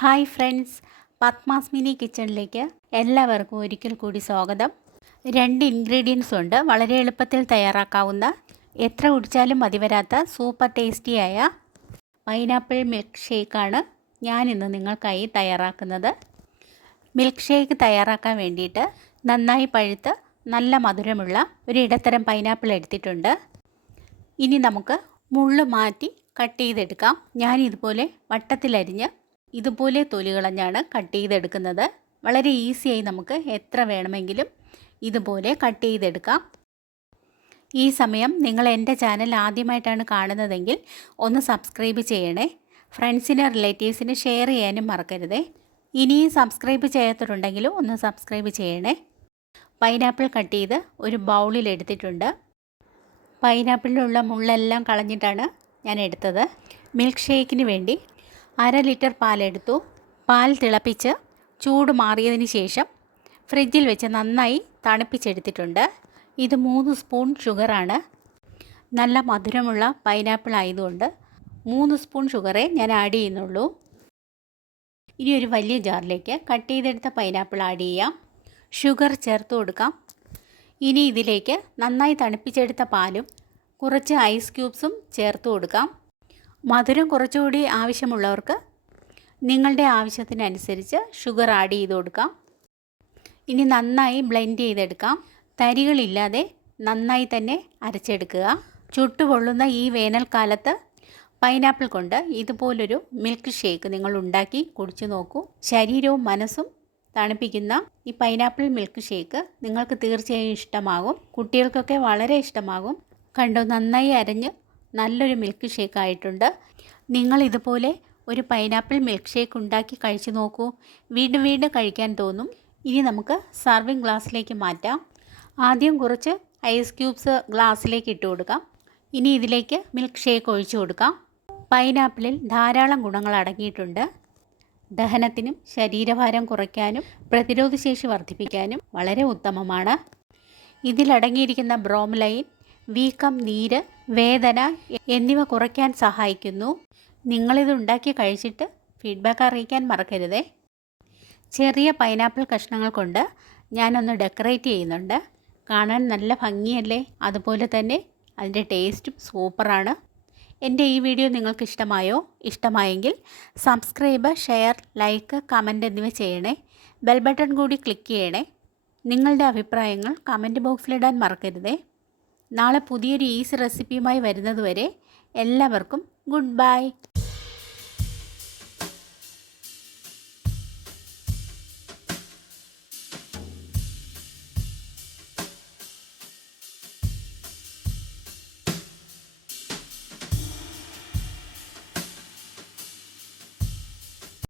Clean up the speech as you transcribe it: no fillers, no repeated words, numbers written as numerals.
Hi friends, Padmas mini കിച്ചണിലേക്ക് എല്ലാവർക്കും ഒരിക്കൽ കൂടി സ്വാഗതം. 2 ഇൻഗ്രീഡിയൻസ് ഉണ്ട്. വളരെ എളുപ്പത്തിൽ തയ്യാറാക്കാവുന്ന, എത്ര കുടിച്ചാലും മതിവരാത്ത സൂപ്പർ ടേസ്റ്റിയായ പൈനാപ്പിൾ മിൽക്ക് ഷേക്കാണ് ഞാനിന്ന് നിങ്ങൾക്കായി തയ്യാറാക്കുന്നത്. മിൽക്ക് ഷേക്ക് തയ്യാറാക്കാൻ വേണ്ടിയിട്ട് നന്നായി പഴുത്ത് നല്ല മധുരമുള്ള ഒരു ഇടത്തരം പൈനാപ്പിൾ എടുത്തിട്ടുണ്ട്. ഇനി നമുക്ക് മുള്ള് മാറ്റി കട്ട് ചെയ്തെടുക്കാം. ഞാനിതുപോലെ വട്ടത്തിലരിഞ്ഞ് ഇതുപോലെ തൊലി കളഞ്ഞാണ് കട്ട് ചെയ്തെടുക്കുന്നത്. വളരെ ഈസിയായി നമുക്ക് എത്ര വേണമെങ്കിലും ഇതുപോലെ കട്ട് ചെയ്തെടുക്കാം. ഈ സമയം നിങ്ങൾ എൻ്റെ ചാനൽ ആദ്യമായിട്ടാണ് കാണുന്നതെങ്കിൽ ഒന്ന് സബ്സ്ക്രൈബ് ചെയ്യണേ. ഫ്രണ്ട്സിന് റിലേറ്റീവ്സിന് ഷെയർ ചെയ്യാനും മറക്കരുതേ. ഇനിയും സബ്സ്ക്രൈബ് ചെയ്യാത്തവരുണ്ടെങ്കിലും ഒന്ന് സബ്സ്ക്രൈബ് ചെയ്യണേ. പൈനാപ്പിൾ കട്ട് ചെയ്ത് ഒരു ബൗളിൽ എടുത്തിട്ടുണ്ട്. പൈനാപ്പിളിലുള്ള മുള്ളെല്ലാം കളഞ്ഞിട്ടാണ് ഞാൻ എടുത്തത്. മിൽക്ക് ഷേക്കിന് വേണ്ടി 1/2 ലിറ്റർ പാലെടുത്തു. പാൽ തിളപ്പിച്ച് ചൂട് മാറിയതിന് ശേഷം ഫ്രിഡ്ജിൽ വെച്ച് നന്നായി തണുപ്പിച്ചെടുത്തിട്ടുണ്ട്. ഇത് 3 സ്പൂൺ ഷുഗറാണ്. നല്ല മധുരമുള്ള പൈനാപ്പിൾ ആയതുകൊണ്ട് 3 സ്പൂൺ ഷുഗറേ ഞാൻ ആഡ് ചെയ്യുന്നുള്ളൂ. ഇനി ഒരു വലിയ ജാറിലേക്ക് കട്ട് ചെയ്തെടുത്ത പൈനാപ്പിൾ ആഡ് ചെയ്യാം. ഷുഗർ ചേർത്ത് കൊടുക്കാം. ഇനി ഇതിലേക്ക് നന്നായി തണുപ്പിച്ചെടുത്ത പാലും കുറച്ച് ഐസ് ക്യൂബ്സും ചേർത്ത് കൊടുക്കാം. മധുരം കുറച്ചുകൂടി ആവശ്യമുള്ളവർക്ക് നിങ്ങളുടെ ആവശ്യത്തിനനുസരിച്ച് ഷുഗർ ആഡ് ചെയ്ത് കൊടുക്കാം. ഇനി നന്നായി ബ്ലെൻഡ് ചെയ്തെടുക്കാം. തരികളില്ലാതെ നന്നായി തന്നെ അരച്ചെടുക്കുക. ചുട്ടുപൊള്ളുന്ന ഈ വേനൽക്കാലത്ത് പൈനാപ്പിൾ കൊണ്ട് ഇതുപോലൊരു മിൽക്ക് ഷേക്ക് നിങ്ങൾ ഉണ്ടാക്കി കുടിച്ചു നോക്കൂ. ശരീരവും മനസ്സും തണുപ്പിക്കുന്ന ഈ പൈനാപ്പിൾ മിൽക്ക് ഷേക്ക് നിങ്ങൾക്ക് തീർച്ചയായും ഇഷ്ടമാകും. കുട്ടികൾക്കൊക്കെ വളരെ ഇഷ്ടമാകും. കണ്ടോ, നന്നായി അരഞ്ഞ് നല്ലൊരു മിൽക്ക് ഷേക്ക് ആയിട്ടുണ്ട്. നിങ്ങൾ ഇതുപോലെ ഒരു പൈനാപ്പിൾ മിൽക്ക് ഷേക്ക് ഉണ്ടാക്കി കഴിച്ചു നോക്കൂ. വീണ്ടും വീണ്ടും കഴിക്കാൻ തോന്നും. ഇനി നമുക്ക് സർവിങ് ഗ്ലാസ്സിലേക്ക് മാറ്റാം. ആദ്യം കുറച്ച് ഐസ് ക്യൂബ്സ് ഗ്ലാസ്സിലേക്ക് ഇട്ട് കൊടുക്കാം. ഇനി ഇതിലേക്ക് മിൽക്ക് ഷേക്ക് ഒഴിച്ചു കൊടുക്കാം. പൈനാപ്പിളിൽ ധാരാളം ഗുണങ്ങൾ അടങ്ങിയിട്ടുണ്ട്. ദഹനത്തിനും ശരീരഭാരം കുറയ്ക്കാനും പ്രതിരോധശേഷി വർദ്ധിപ്പിക്കാനും വളരെ ഉത്തമമാണ്. ഇതിലടങ്ങിയിരിക്കുന്ന ബ്രോമലൈൻ വീക്കം, നീര്, വേദന എന്നിവ കുറയ്ക്കാൻ സഹായിക്കുന്നു. നിങ്ങളിത് ഉണ്ടാക്കി കഴിച്ചിട്ട് ഫീഡ്ബാക്ക് അറിയിക്കാൻ മറക്കരുതേ. ചെറിയ പൈനാപ്പിൾ കഷ്ണങ്ങൾ കൊണ്ട് ഞാനൊന്ന് ഡെക്കറേറ്റ് ചെയ്യുന്നുണ്ട്. കാണാൻ നല്ല ഭംഗിയല്ലേ? അതുപോലെ തന്നെ അതിൻ്റെ ടേസ്റ്റും സൂപ്പറാണ്. എൻ്റെ ഈ വീഡിയോ നിങ്ങൾക്ക് ഇഷ്ടമായോ? ഇഷ്ടമായെങ്കിൽ സബ്സ്ക്രൈബ്, ഷെയർ, ലൈക്ക്, കമൻറ്റ് എന്നിവ ചെയ്യണേ. ബെൽ ബട്ടൺ കൂടി ക്ലിക്ക് ചെയ്യണേ. നിങ്ങളുടെ അഭിപ്രായങ്ങൾ കമൻറ്റ് ബോക്സിലിടാൻ മറക്കരുതേ. നാളെ പുതിയൊരു ഈസി റെസിപ്പിയുമായി വരുന്നതുവരെ എല്ലാവർക്കും ഗുഡ് ബൈ.